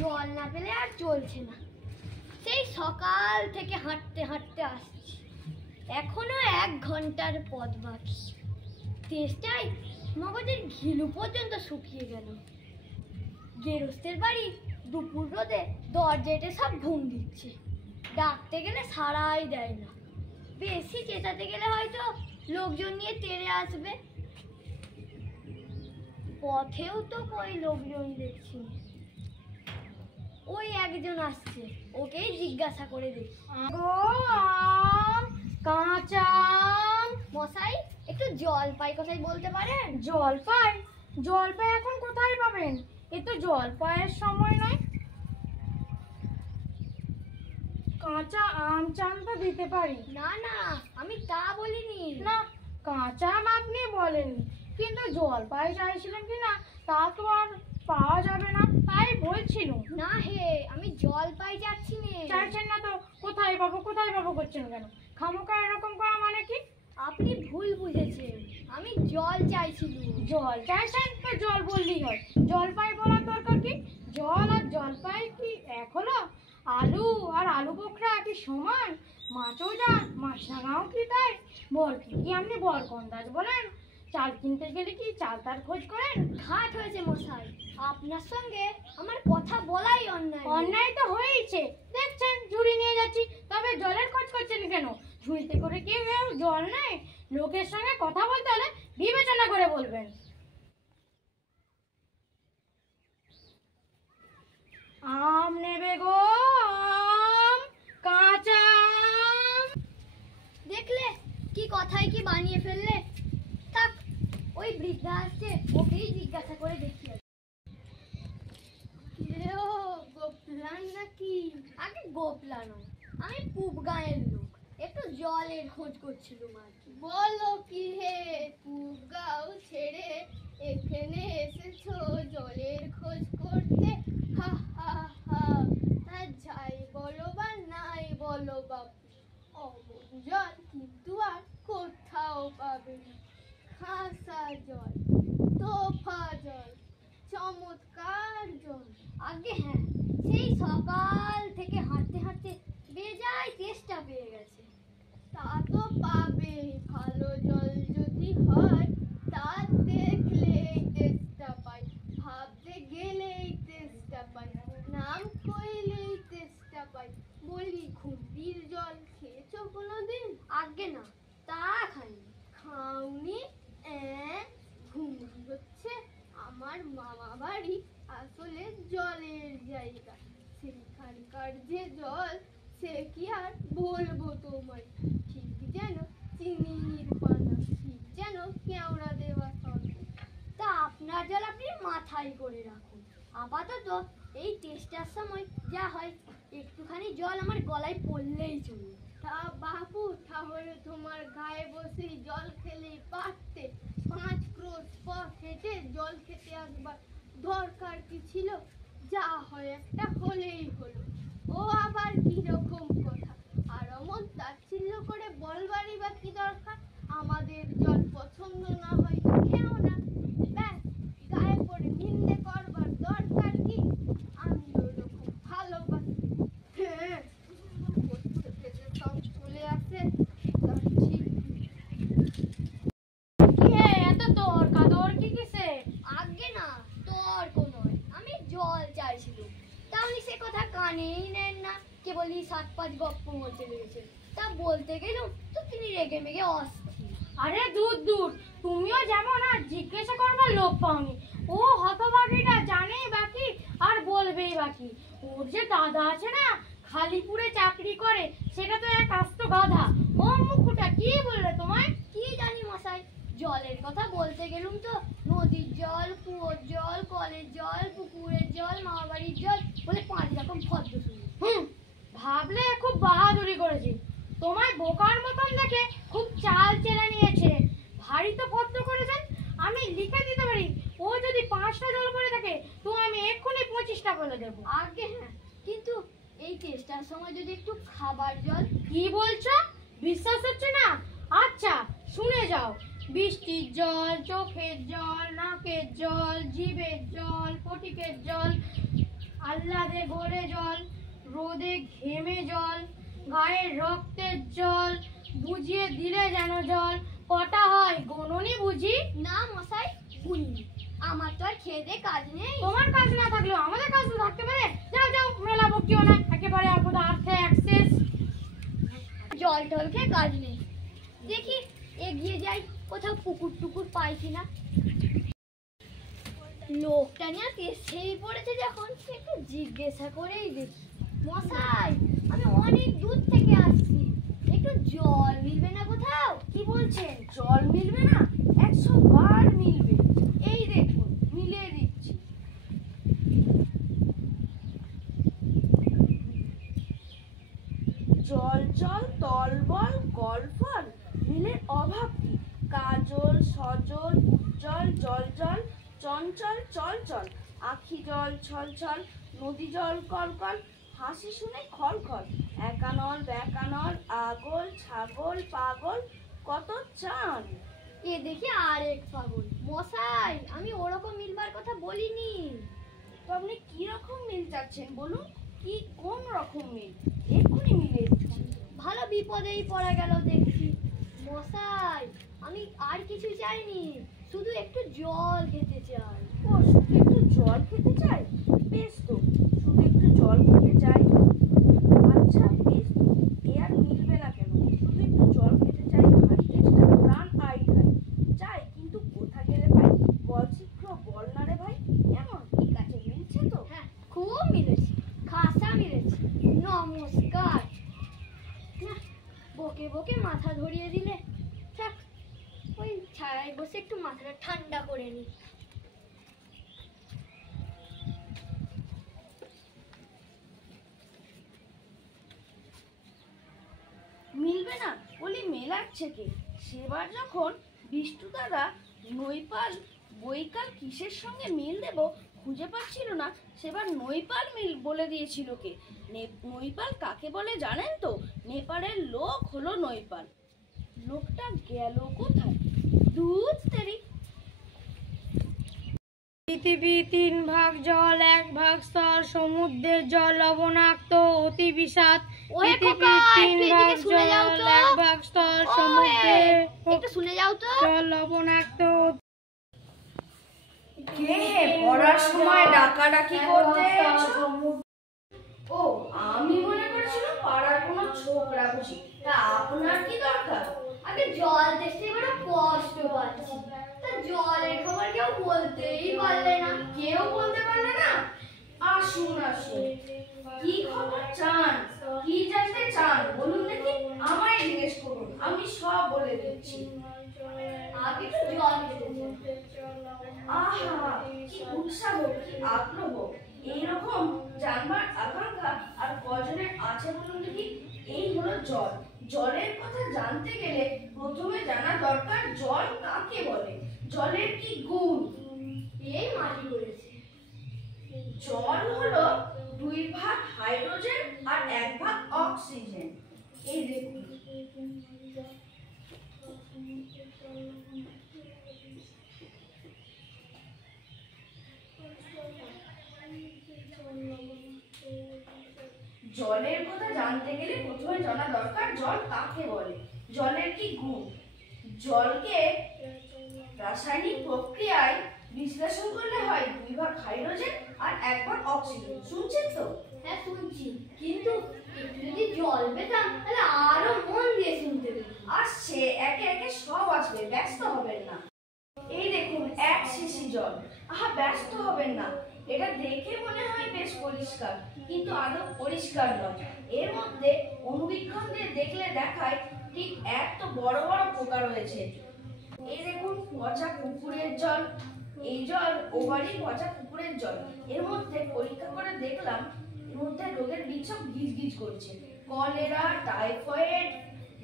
জল না পেলে আর চলছে না। সেই সকাল থেকে হাঁটতে হাঁটতে আসছি, এখনো 1 ঘন্টার পথ বাকি। তেষ্টায় মগজের ঘিলু পর্যন্ত শুকিয়ে গেল। গেরস্তের বাড়ি দুপুর রোদে দরজাতে সব ঘুম দিচ্ছে, ডাকতে গেলে সাড়াই দেয় না। বেশি চেঁচাতে গেলে হয়তো লোকজন নিয়ে তেড়ে আসবে। পথেও তো কই লোকজন দেখছি, ওই একজন আসছে, ওকেই জিজ্ঞাসা করে দেখি। কাঁচা মশাই, একটু জলপাই কোথায় বলতে পারেন? জলপাই? জলপাই এখন কোথায় পাবেন? এ তো জলপাইয়ের সময় নয়। কাঁচা আম চান তো দিতে পারি। না না, আমি তা বলিনি। না, কাঁচা আম আপনি বলেন, কিন্তু জলপাই চাইছিলেন কি না তা তো আর পাওয়া যাবে না, তাই বলছিল। না হে, আমি জলপাই যাচ্ছি না। চাইছেন না তো কোথায় পাবো কোথায় পাবো করছেন কেন? খামোকা এরকম করা মানে কি? আপনি ভুল বুঝেছেন, আমি জল চাইছিলাম। জল চাইছেন তো জল বললেই হয়, জলপাই বলার দরকার কি? জল আর জলপাই কি এক হলো? আলু আর আলু বোখরা কি সমান? মাছও যান মাছ রাঙাও কি তাই? বল কি আপনি বল কন্দাজ বলেন? চাল কিনতে গেলে কি চাল তার খোঁজ করেন? ঘাট হয়েছে মশাই, আপনার সঙ্গে আমার কথা বলাই অন্যায়। অন্যায় তো হয়েছে, দেখছেন ঝুড়ি নিয়ে যাচ্ছি, তবে জলের খোঁজ করছেন কেন? ঝুড়িতে করে কি জল নেই? লোকের সঙ্গে কথা বলতে হলে বিবেচনা করে বলবেন। আম নেবে গো? আম, কাঁচা আম। দেখলে কি কথাই কি বানিয়ে ফেললে। থাক, ওই বৃদ্ধা আসছে, ওকেই জিজ্ঞাসা করে দেখি। গোপলান নাকি? আগে গোপলা নয়, আমি পুব গাঁয়ের লোক, একটু জলের খোঁজ করছিলাম আর কি। বলো কি হে, পুব গাঁও ছেড়ে এখানে এসেছো জলের খোঁজ করতে? হা হা হা। যাই বলো বা নাই বলো বাপু, অমন জল কিন্তু আর কোথাও পাবে না। খাসা জল, তোফা জল, চমৎকার জল। আগে হ্যাঁ, সেই সকাল থেকে হাঁটতে হাঁটতে বেজায় তেষ্টা পেয়ে গেছে। তা তো পাবে, ভালো জল যদি হয় তা দেখলেই তেষ্টা পাই, ভাবতে গেলেই তেষ্টা পাই, নাম কইলেই তেষ্টা পাই। বলি, খুন্তির জল খেয়েছো কোনোদিন? আগে না, তা খাইনি। খাওনি? ঘুমরি হচ্ছে আমার মামা বাড়ি আসলে জলের জায়গা। সেখানকার যে জল সে কি আর বলবো তোমায়, ঠিক যেন চিনির পানা, ঠিক যেন কেওড়া দেওয়া সঙ্গে। তা আপনার জল আপনি মাথায় করে রাখুন, আপাতত এই টেস্টার সময় যা হয় একটুখানি জল আমার গলায় পড়লেই চলবে। তা বাপু, তাহলে তোমার গায়ে বসেই জল খেলেই পারতে, 5 ক্রোশ পথ হেঁটে জল খেতে আসবার দরকার কি ছিল? যা হয় একটা হলেই হলো। ও আবার কিরকম কথা? আর অমন তাচ্ছিল্য করে বলবারই বা কি দরকার? আমাদের জল পছন্দ না হয় তো খেও না, ব্যাস। গায়ে পড়ে নিন্দে করবার দরকার কি? আমি ওরকম ভালোবাসি। হ্যাঁ, সব চলে আসে। এত তর্কাতর্কি কিসে? আগে না, তর্ক নয়, আমি জল চাইছিলাম, তাহলে সে কথা কানেই নেন না, কেবলই 7-5 গপ্প বলতে লেগেছেন। তা বলতে গেলাম তো তিনি রেগে মেগে অস্থির। আরে দূর দূর, তুমিও যেমন আর জিজ্ঞাসা করবার লোক পাওনি। ও হতভাগীটা জানেই বাকি আর বলবেই বাকি। ওর যে দাদা আছে না, খালিপুরে চাকরি করে, সেটা তো এক আস্ত গাধা। ও মুখটা কি বললে তোমায়? কি জানি মশাই, জলের কথা বলতে গেলুম তো নদীর জল, কুয়োর জল, কলের জল, পুকুরের জল, মামাবাড়ির জল বলে 5 রকম ফদ্দ শুনি। ভাবলে খুব বাহাদুরি করেছে, তোমায় বোকার মতন দেখে খুব চাল চেলে নিয়েছে। ভারী তো ফদ্দ করেছেন, আমি লিখে দিতে পারি। ও যদি 5টা জল করে থাকে তো আমি এক্ষুনি 25টা বলে দেবো। আগে হ্যাঁ, কিন্তু এই টেস্টার সময় যদি একটু খাবার জল। কি বলছো? বিশ্বাস হচ্ছে না? আচ্ছা শুনে যাও। বৃষ্টির জল, চোখের জল, নাকের জল, জিভের জল, ফটিকের জল, আহ্লাদে গড়ে জল, রোদে ঘেমে জল, গায়ের রক্তের জল, বুঝিয়ে দিলে যেন জল। কটা হয় গোননি বুঝি? না মশাই, গুনি। আমার তো আর খেয়ে দে কাজ নেই। তোমার কাজ না থাকলেও আমাদের কাজ তো থাকতে পারে। যাও যাও, মেলা বকিও না, একেবারে অপদার্থে অ্যাক্সেস। জল টল খেয়ে কাজ নেই। দেখি এগিয়ে যাই, কোথাও পুকুর টুকুর পাই কিনা। লোকটা নিয়ে এসেই পড়েছে যখন, একটু জিজ্ঞাসা করেই দেখি। মশাই, আমি অনেক দূর থেকে আসছি, একটু জল মিলবে না কোথাও? কি বলছেন? জল মিলবে না? 100 বার মিলবে। এই দেখুন, মিলিয়ে দিচ্ছি। জল জল তলবল গলফল, মিলের অভাব কি? কাজল সজল উজ্জ্বল জল জল, চঞ্চল চল চল, আখি জল ছল ছল, নদী জল কল কল, হাসি শুনে খল খল, একানল বেকানল, আগল ছাগল পাগল, কত চান। এ দেখি আরেক পাগল। মশাই, আমি ওরকম মিলবার কথা বলিনি। তো আপনি কি রকম মিল চাচ্ছেন বলুন? কি কোন রকম মিল? এক্ষুনি মিলিয়ে দিচ্ছি। ভালো বিপদেই পড়া গেল দেখছি। মশাই, আমি আর কিছু চাইনি, শুধু একটু জল খেতে চাই। ও, শুধু একটু জল খেতে চাই? বেশ তো, শুধু একটু জল খেতে চাই। আচ্ছা বেশ তো, এ আর মিলবে না কেন? শুধু একটু জল খেতে চাই, ভারী চেষ্টা প্রাণ আই খাই। চাই কিন্তু কোথা গেলে ভাই? বল শীঘ্র বল না রে ভাই। কেমন, ঠিক আছে, মিলছে তো? হ্যাঁ, খুব মিলেছে, খাসা মিলেছে। নমস্কার। না, বকে বকে মাথা ধরিয়ে দিলে। থাক, ওই ছায়ায় বসে একটু মাথাটা ঠান্ডা করে নি। মিলবে না বলি মেলাচ্ছে কে? সেবার যখন বিষ্টু দাদা নৈপাল বৈকাল কিসের সঙ্গে মিল দেব খুঁজে পাচ্ছিল না, সেবার নৈপাল মিল বলে দিয়েছিল কে? নৈপাল কাকে বলে জানেন তো? নেপালের লোক হলো নৈপাল। লোকটা গেল কোথায়? দুধ তেরি। পৃথিবী 3 ভাগ জল, 1 ভাগ স্থল, সমুদ্রের জল লবণাক্ত অতি বিষাদ। ওহে পৃথিবী খোকা, 3 একটু ভাগ এদিকে শুনে যাও জল, তো। 1 ভাগ স্থল, ওহে, সমুদ্রের একটু শুনে যাও তো। জল লবণাক্ত। কে পড়ার সময় ডাকাডাকি করতে এসেছো? ও, আমি মনে করছিলাম পাড়ার কোনো ছোকরা বুঝি। তা আপনার কি দরকার? আগে জল দেখতে বড় কষ্ট পাচ্ছি, তা জলের খবর কেউ বলতেই পারলে না। কেউ বলতে পারলে না? আসুন আসুন, কি খবর চান? কি জানতে চান বলুন দেখি। আমায় জিজ্ঞেস করুন, আমি সব বলে দিচ্ছি। আগে একটু জল খেতে চাই। আহা, কি উৎসাহ, কি আগ্রহ! এইরকম জানবার আকাঙ্ক্ষা আর কজনের আছে বলুন দেখি। এই হলো জল। জলের কথা জানতে গেলে প্রথমে জানা দরকার জল কাকে বলে, জলের কি গুণ। এই মাটি করেছে। জল হলো 2 ভাগ হাইড্রোজেন আর 1 ভাগ অক্সিজেন। এই দেখুন, জলের কথা জানতে গেলে প্রথমে জানা দরকার জল কাকে বলে, জলের কি গুণ। জলকে রাসায়নিক প্রক্রিয়ায় বিশ্লেষণ করলে হয় 2 ভাগ হাইড্রোজেন আর 1 ভাগ অক্সিজেন। শুনছেন তো? হ্যাঁ শুনছি, কিন্তু একটু যদি জল পেতাম তাহলে আরো মন দিয়ে শুনতে পেতাম। আসছে, একে একে সব আসবে, ব্যস্ত হবেন না। এই দেখুন 1 শিশি জল। আহা, ব্যস্ত হবেন না, এটা দেখে মনে হয় বেশ পরিষ্কার, কিন্তু আদৌ পরিষ্কার নয়। এর মধ্যে অনুবীক্ষণ দিয়ে দেখলে দেখায় ঠিক এত বড় বড় পোকা রয়েছে। এই দেখুন পচা পুকুরের জল। এই জল ওভারই পচা পুকুরের জল। এর মধ্যে পরীক্ষা করে দেখলাম এর মধ্যে রোগের বিচ্ছক গিজ গিজ করছে। কলেরা, টাইফয়েড,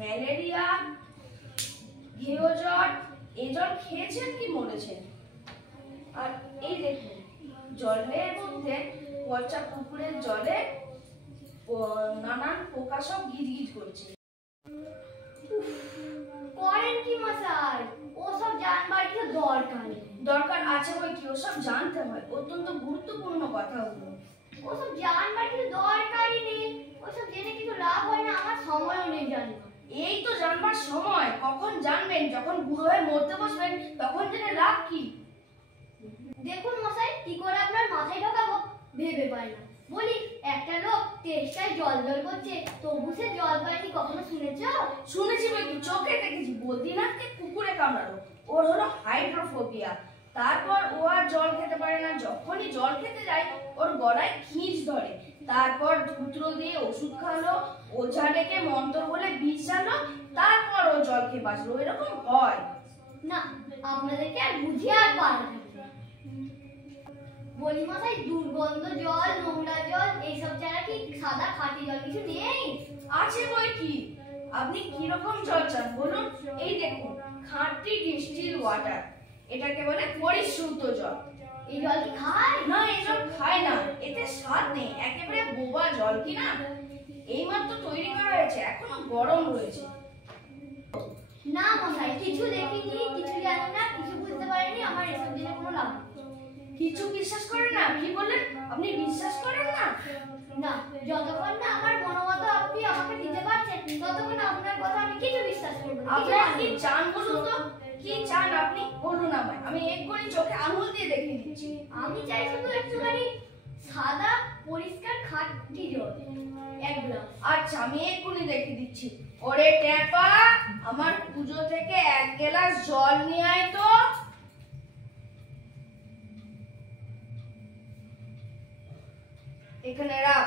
ম্যালেরিয়া, ঘেও জ্বর। এই জল খেয়েছেন কি মরেছেন? আর এই দেখুন জলের মধ্যে পচা পুকুরের জলে নানান পোকা সব গিজ গিজ করছে। করেন কি মশাই? ওসব জানবার কি দরকার নেই। দরকার আছে বই কি, ওসব জানতে হয়, অত্যন্ত গুরুত্বপূর্ণ কথা ওগুলো। ওসব জানবার কিছু দরকারই নেই, ওসব জেনে কিছু লাভ হয় না, আমার সময়ও নেই জানবার। এই তো জানবার সময়, কখন জানবেন? যখন বুড়ো হয়ে মরতে বসবেন তখন জেনে লাভ কি? দেখুন মশাই, কি করে আপনার মাথায় ঢোকাবো ভেবে পাই না। বলি, একটা লোক তেষ্টায় জল জল করছে, তবু সে জল পায়নি, কখনো শুনেছো? শুনেছি বই কি, চোখে দেখেছি। বদ্রীনাথকে কুকুরে কামড়ালো, ওর হলো হাইড্রোফোবিয়া। তারপর ও আর জল খেতে পারে না। যখনই জল খেতে যায় ওর গলায় খিঁচ ধরে। তারপর ধূত্র দিয়ে ওষুধ খাওয়ালো, ওঝা ডেকে মন্ত্র বলে বিষ জানো, তারপর ও জল খেয়ে বাঁচলো। এরকম হয় না, আপনাদেরকে আর বুঝিয়ে আর পারা যাবে না। বলি মশাই, দুর্গন্ধ জল, নোংরা জল, এইসব ছাড়া কি সাদা খাঁটি জল কিছু নেই? আছে বই কি। আপনি কিরকম জল চান বলুন? এই দেখুন, খাঁটি ডিস্টিল ওয়াটার, এটাকে বলে পরিশুদ্ধ জল। এই জল কি খায়? না, এই জল খায় না, এতে স্বাদ নেই, একেবারে বোবা জল। কি না, এইমাত্র তৈরি করা হয়েছে, এখনো গরম রয়েছে। না মশাই, কিছু দেখিনি, কিছু জানি না, কিছু বুঝতে পারিনি, আমার এসব জেনে কোনো লাভ নেই। কিছু বিশ্বাস করেন না? কি বললেন? আপনি বিশ্বাস করেন না? না, যতক্ষণ না আমার মনোমত আপনি আমাকে দিতে পারছেন, ততক্ষণ আপনার কথা আমি কিছু বিশ্বাস করবো না। আপনারা কি চান বলুন তো? কি চান আপনি বলুন আমায়, আমি এক্ষুনি চোখে আঙুল দিয়ে দেখিয়ে দিচ্ছি। আমি চাই শুধু একটুখানি সাদা পরিষ্কার খাঁটি জল, 1 গ্লাস। আচ্ছা, আমি এক্ষুনি দেখিয়ে দিচ্ছি। ওরে ট্যাপা, আমার পুজো থেকে 1 গ্লাস জল নিয়ে আয় তো। এখানে রাখ।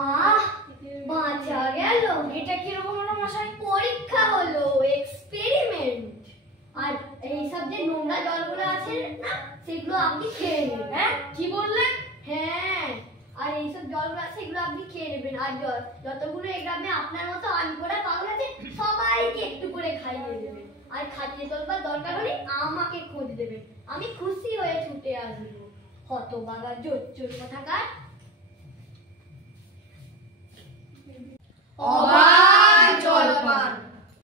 আহ, বাঁচা গেল। এটা কিরকম হলো মশাই? পরীক্ষা হলো, এক্সপেরিমেন্ট। আর এইসব যে নোংরা জলগুলো আছে না, সেগুলো আপনি খেয়ে নেবেন। হ্যাঁ, কি বললেন? হ্যাঁ, আর এইসব জলগুলো আছে এগুলো আপনি খেয়ে নেবেন। আর যতগুলো এই গ্রামে আপনার মতো আনকোড়া পাগল আছে, সবাইকে একটু করে খাইয়ে দেবেন। আর খাটিয়ে তোলবার দরকার হলে আমাকে খোঁজ দেবেন, আমি খুশি হয়ে ছুটে আসবো। হতবাগা জোচ্চোর কোথাকার। অবাধ জলপান।